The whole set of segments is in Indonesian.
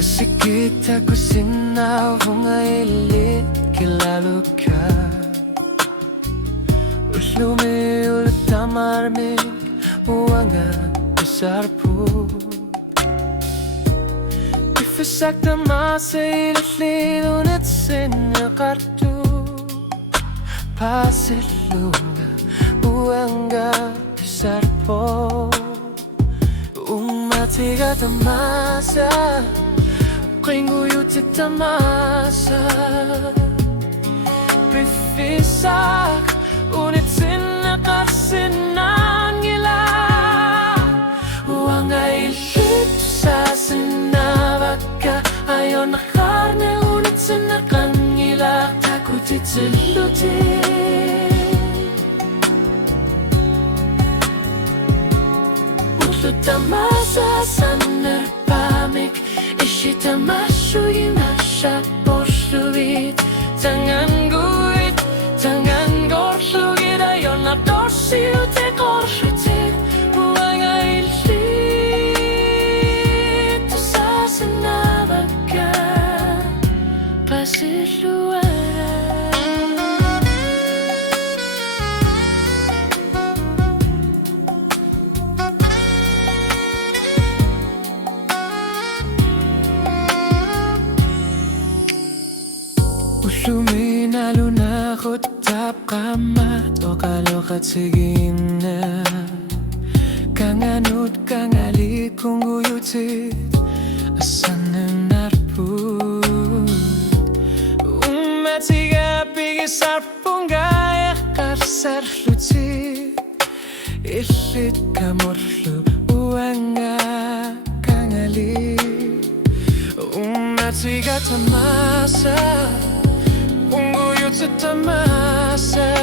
Sikit ako sinawang ngailit kilaluka Uslumi ulit tamarmig Uanga isarpu Ifisakta masailit ulit sinakartu Pasilunga uanga isarpo Umatiga tamasa Kringuyo tamasa Bifisak Unit sinakasinangila Uanga ilit sa sinabaka Ayon na karne unit sinakangila Takutit silutin Ulo tamasa sa nerpamik Ishitamashuyi nasha boshluit Tangan guit, tangan gorslugit Ayon na dorsiu te gorslutit Uanga ilit sa sinabakan Pasiluara Luminalo na ako tap kamat o kalokat sigin na Kanganut kangalit kung guyutit asan ng narput Umatiga pigisar punggaya karsar lutit Ilit kamorlu uanga kangalit Umatiga tamasa Unguyut tamasa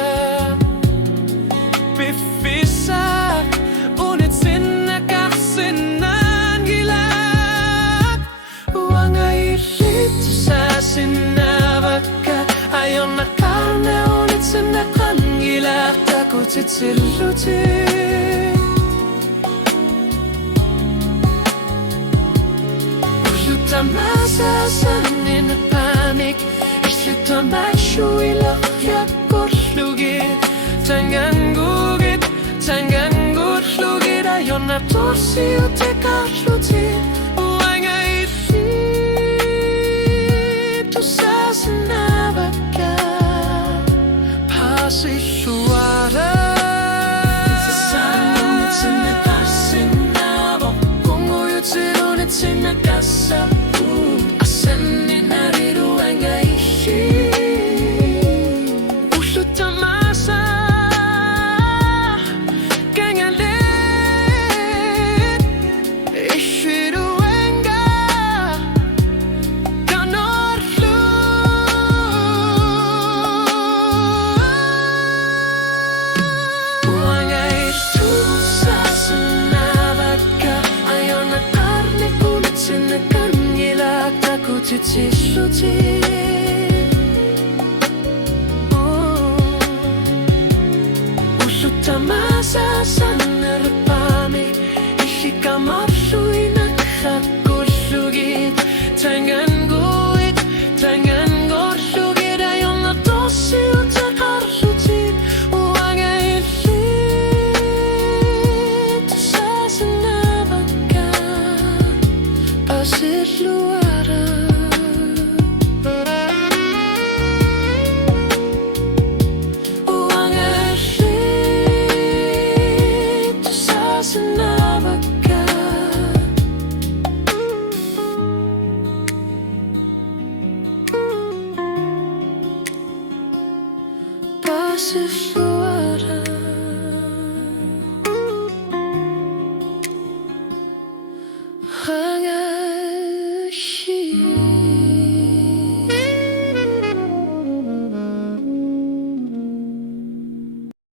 Bifisak Unit sinakasinang gilak Uanga ilit sa sinabaka Ayon na karne unit sinakang gilak Takutit silutin Uyut tamasa sa ninapanik Tamashuy lakyak gorslugit Tangan gorslugit Ayon na dorsiu te gorslutit Uanga ilit sa sinabaka Pasiluara Sasanunit sinakasinabok Kung uyut sinunit sinakasapu Asan ninarito uanga Ulo tamasa Kangalit Ishiruenga Kanorlu Uanga itu sa sinabaka Ayon na karne kunit sinakangilak Takutit silutin Tamasa sa nerpamik Ishikamashuy nakagurslugit Tangan gorslugit Ayon na dorsiu te gorslutit Uanga ilit sa sinabaka Pasiluara Sinabaka Pasiluara